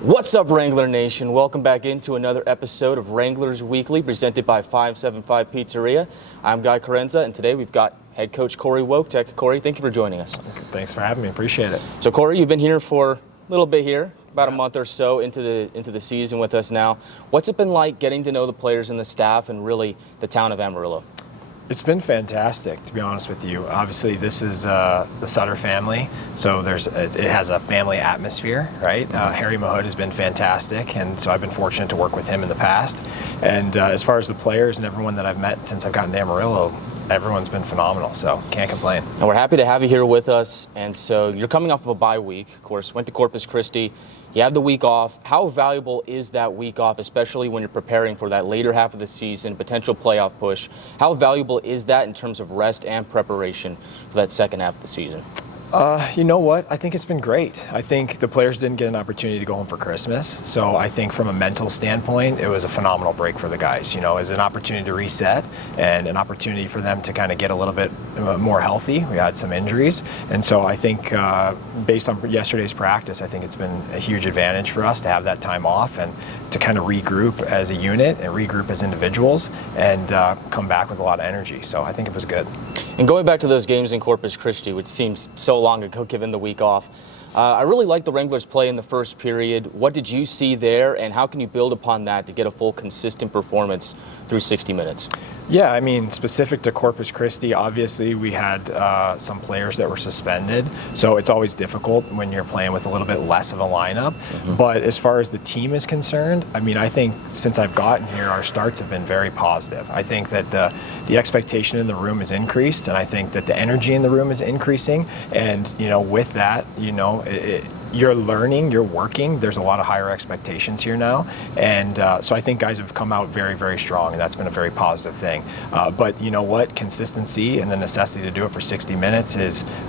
What's up, Wrangler Nation? Welcome back into another episode of Wranglers Weekly, presented by 575 Pizzeria. I'm Guy Chiarenza, and today we've got head coach Corey Wogtech. Corey, thank you for joining us. Thanks for having me. Appreciate it. So, Corey, you've been here for a little bit here, about a month or so into the season with us now. What's it been like getting to know the players and the staff and really the town of Amarillo? It's been fantastic, to be honest with you. Obviously, this is the Sutter family, so it has a family atmosphere, right? Harry Mahood has been fantastic, and so I've been fortunate to work with him in the past. And as far as the players and everyone that I've met since I've gotten to Amarillo, everyone's been phenomenal, so can't complain. And we're happy to have you here with us. And so you're coming off of a bye week, of course, went to Corpus Christi. You have the week off. How valuable is that week off, especially when you're preparing for that later half of the season, potential playoff push? How valuable is that in terms of rest and preparation for that second half of the season? You know what? I think it's been great. I think the players didn't get an opportunity to go home for Christmas. So I think from a mental standpoint, it was a phenomenal break for the guys. You know, it was an opportunity to reset and an opportunity for them to kind of get a little bit more healthy. We had some injuries. And so I think based on yesterday's practice, I think it's been a huge advantage for us to have that time off and to kind of regroup as a unit and regroup as individuals and come back with a lot of energy. So I think it was good. And going back to those games in Corpus Christi, which seems so long ago given the week off, I really liked the Wranglers' play in the first period. What did you see there, and how can you build upon that to get a full, consistent performance through 60 minutes? Yeah, I mean, specific to Corpus Christi, obviously we had some players that were suspended, so it's always difficult when you're playing with a little bit less of a lineup. But as far as the team is concerned, I mean, I think since I've gotten here, our starts have been very positive. I think that the expectation in the room is increased, and I think that the energy in the room is increasing. And, you know, with that, you know, you're learning, you're working. There's a lot of higher expectations here now. And so I think guys have come out very, very strong, and that's been a very positive thing. But you know what? Consistency and the necessity to do it for 60 minutes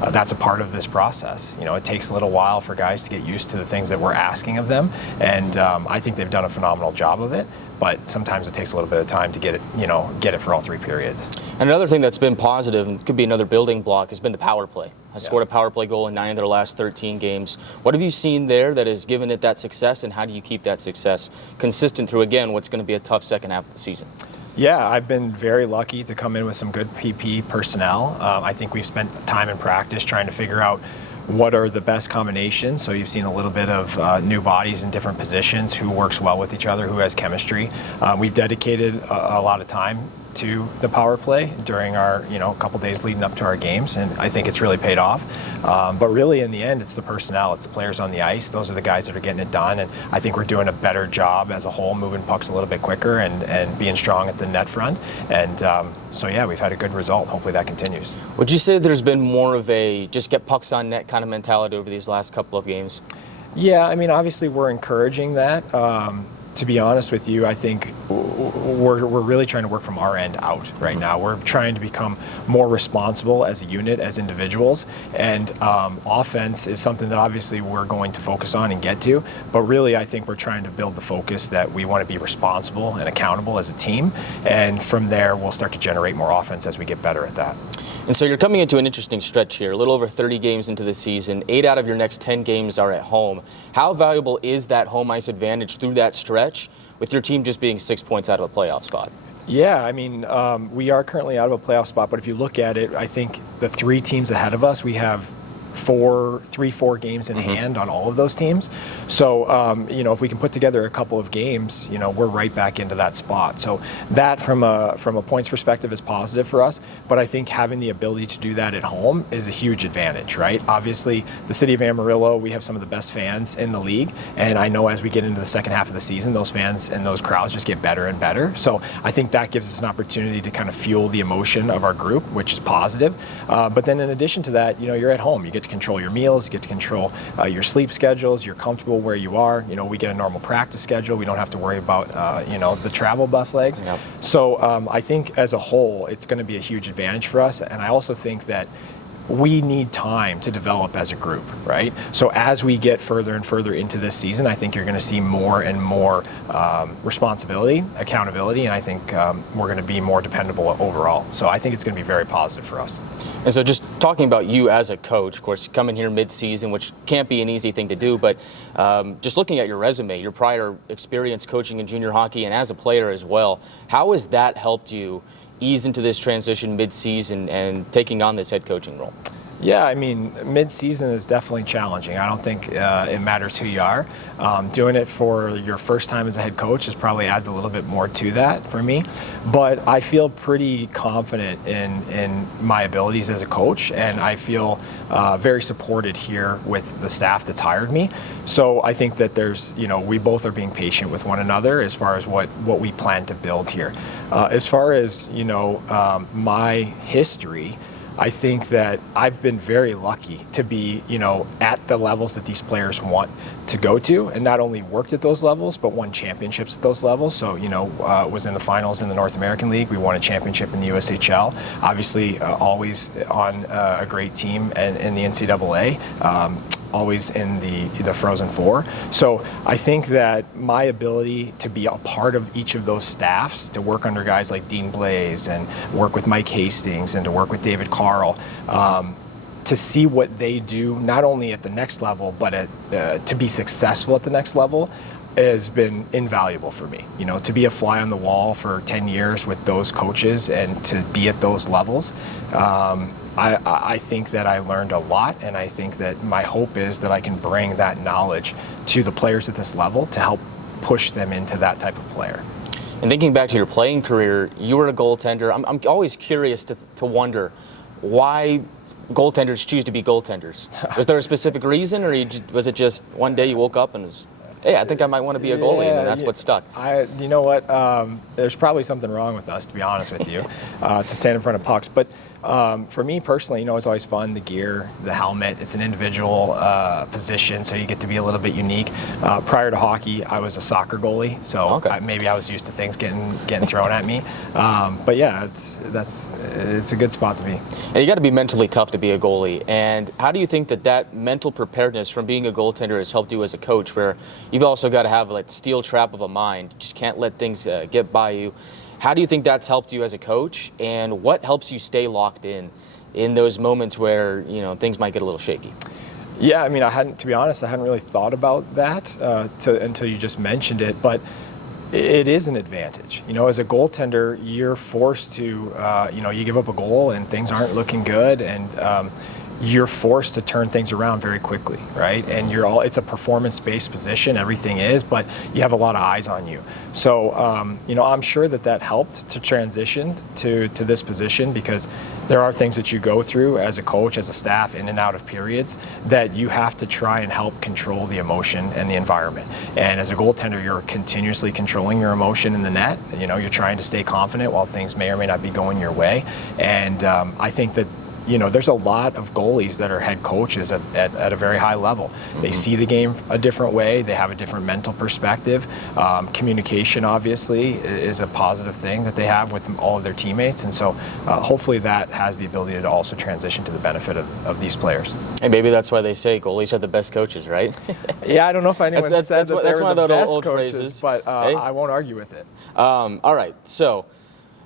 that's a part of this process. You know, it takes a little while for guys to get used to the things that we're asking of them. And I think they've done a phenomenal job of it. But sometimes it takes a little bit of time to get it for all three periods. And another thing that's been positive, and could be another building block, has been the power play. Has scored a power play goal in 9 of their last 13 games. What have you seen there that has given it that success, and how do you keep that success consistent through, again, what's going to be a tough second half of the season? Yeah, I've been very lucky to come in with some good PP personnel. I think we've spent time in practice trying to figure out what are the best combinations. So you've seen a little bit of new bodies in different positions, who works well with each other, who has chemistry. We've dedicated a lot of time to the power play during our couple days leading up to our games, and I think it's really paid off. But really in the end, it's the personnel, it's the players on the ice. Those are the guys that are getting it done, and I think we're doing a better job as a whole, moving pucks a little bit quicker and being strong at the net front. And so yeah, we've had a good result. Hopefully that continues. Would you say there's been more of a just get pucks on net kind of mentality over these last couple of games? Yeah, I mean, obviously we're encouraging that. To be honest with you, I think we're really trying to work from our end out right now. We're trying to become more responsible as a unit, as individuals, and offense is something that obviously we're going to focus on and get to, but really I think we're trying to build the focus that we want to be responsible and accountable as a team, and from there we'll start to generate more offense as we get better at that. And so you're coming into an interesting stretch here, a little over 30 games into the season. 8 out of your next 10 games are at home. How valuable is that home ice advantage through that stretch, with your team just being 6 points out of a playoff spot? Yeah, I mean, we are currently out of a playoff spot, but if you look at it, I think the 3 teams ahead of us, we have 4 games in hand on all of those teams. So, if we can put together a couple of games, we're right back into that spot. So that from a points perspective is positive for us, but I think having the ability to do that at home is a huge advantage, right? Obviously, the city of Amarillo, we have some of the best fans in the league, and I know as we get into the second half of the season, those fans and those crowds just get better and better. So I think that gives us an opportunity to kind of fuel the emotion of our group, which is positive. But then in addition to that, you're at home. You get to control your meals, you get to control your sleep schedules, you're comfortable where you are. We get a normal practice schedule. We don't have to worry about, the travel bus legs. Yep. So I think as a whole, it's going to be a huge advantage for us. And I also think that we need time to develop as a group, right? So as we get further and further into this season, I think you're going to see more and more responsibility, accountability, and I think we're going to be more dependable overall. So I think it's going to be very positive for us. And so just talking about you as a coach, of course, you come in here mid-season, which can't be an easy thing to do, but just looking at your resume, your prior experience coaching in junior hockey and as a player as well, how has that helped you ease into this transition mid-season and taking on this head coaching role? Yeah, I mean, mid-season is definitely challenging. I don't think it matters who you are. Doing it for your first time as a head coach probably adds a little bit more to that for me. But I feel pretty confident in my abilities as a coach, and I feel very supported here with the staff that's hired me. So I think that there's, we both are being patient with one another as far as what we plan to build here. As far as, my history, I think that I've been very lucky to be, at the levels that these players want to go to, and not only worked at those levels, but won championships at those levels. So, was in the finals in the North American League. We won a championship in the USHL. Obviously, always on a great team in the NCAA. Always in the Frozen Four. So I think that my ability to be a part of each of those staffs, to work under guys like Dean Blaze and work with Mike Hastings and to work with David Carl, to see what they do, not only at the next level, but to be successful at the next level, has been invaluable for me. To be a fly on the wall for 10 years with those coaches and to be at those levels, I think that I learned a lot, and I think that my hope is that I can bring that knowledge to the players at this level to help push them into that type of player. And thinking back to your playing career, you were a goaltender. I'm always curious to wonder why goaltenders choose to be goaltenders. Was there a specific reason, or was it just one day you woke up and was, hey, I think I might want to be a goalie, and then that's what stuck? You know what? There's probably something wrong with us, to be honest with you, to stand in front of pucks. But for me personally, it's always fun, the gear, the helmet. It's an individual position, so you get to be a little bit unique. Prior to hockey, I was a soccer goalie, so maybe I was used to things getting thrown at me. But yeah, it's a good spot to be. And you got to be mentally tough to be a goalie. And how do you think that mental preparedness from being a goaltender has helped you as a coach, where you've also got to have like steel trap of a mind, just can't let things get by you? How do you think that's helped you as a coach, and what helps you stay locked in those moments where things might get a little shaky? Yeah, I mean, to be honest, I hadn't really thought about that until you just mentioned it, but it is an advantage. As a goaltender, you're forced to, you give up a goal and things aren't looking good, and you're forced to turn things around very quickly, right? And it's a performance-based position, everything is, but you have a lot of eyes on you. So, I'm sure that helped to transition to this position, because there are things that you go through as a coach, as a staff, in and out of periods, that you have to try and help control the emotion and the environment. And as a goaltender, you're continuously controlling your emotion in the net. You're trying to stay confident while things may or may not be going your way. And I think that there's a lot of goalies that are head coaches at a very high level. They see the game a different way. They have a different mental perspective. Communication, obviously, is a positive thing that they have with all of their teammates. And so hopefully that has the ability to also transition to the benefit of these players. And maybe that's why they say goalies are the best coaches, right? Yeah, I don't know if anyone said that that's one of those best old coaches, phrases. But hey? I won't argue with it. All right, so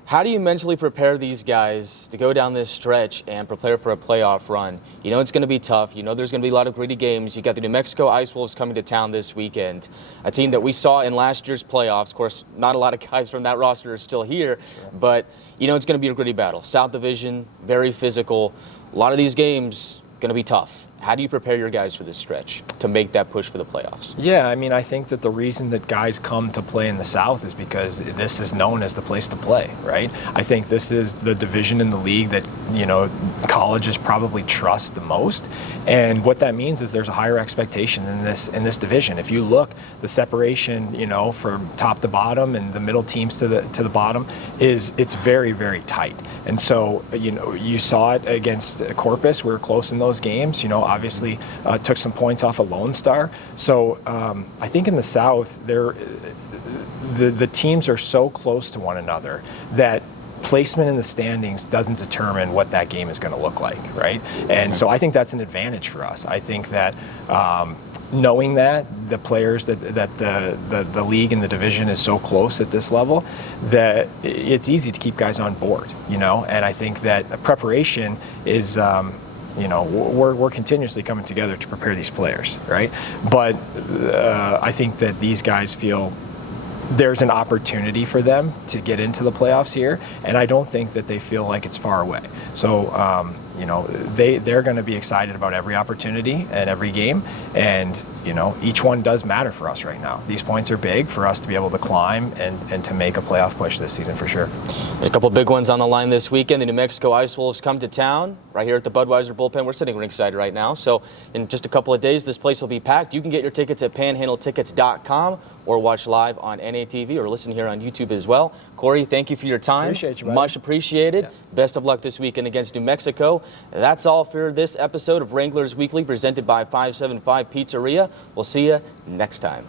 how do you mentally prepare these guys to go down this stretch and prepare for a playoff run? It's going to be tough. There's going to be a lot of gritty games. You got the New Mexico Ice Wolves coming to town this weekend, a team that we saw in last year's playoffs. Of course, not a lot of guys from that roster are still here, but it's going to be a gritty battle. South Division, very physical. A lot of these games going to be tough. How do you prepare your guys for this stretch to make that push for the playoffs? Yeah, I mean, I think that the reason that guys come to play in the South is because this is known as the place to play, right? I think this is the division in the league that, colleges probably trust the most. And what that means is there's a higher expectation in this division. If you look, the separation, from top to bottom and the middle teams to the bottom it's very, very tight. And so, you saw it against Corpus. We were close in those games, obviously took some points off of Lone Star. So I think in the South, the teams are so close to one another that placement in the standings doesn't determine what that game is going to look like, right? And so I think that's an advantage for us. I think that knowing that the players that the league and the division is so close at this level, that it's easy to keep guys on board, you know. And I think that preparation is. You know, we're continuously coming together to prepare these players, right? But I think that these guys feel there's an opportunity for them to get into the playoffs here, and I don't think that they feel like it's far away. So, you know, they're going to be excited about every opportunity and every game, and, you know, each one does matter for us right now. These points are big for us to be able to climb and to make a playoff push this season for sure. A couple big ones on the line this weekend. The New Mexico Ice Wolves come to town right here at the Budweiser Bullpen. We're sitting ringside right now, so in just a couple of days, this place will be packed. You can get your tickets at panhandletickets.com or watch live on NATV or listen here on YouTube as well. Corey, thank you for your time. Appreciate you, buddy. Much appreciated. Yeah. Best of luck this weekend against New Mexico. That's all for this episode of Wranglers Weekly, presented by 575 Pizzeria. We'll see you next time.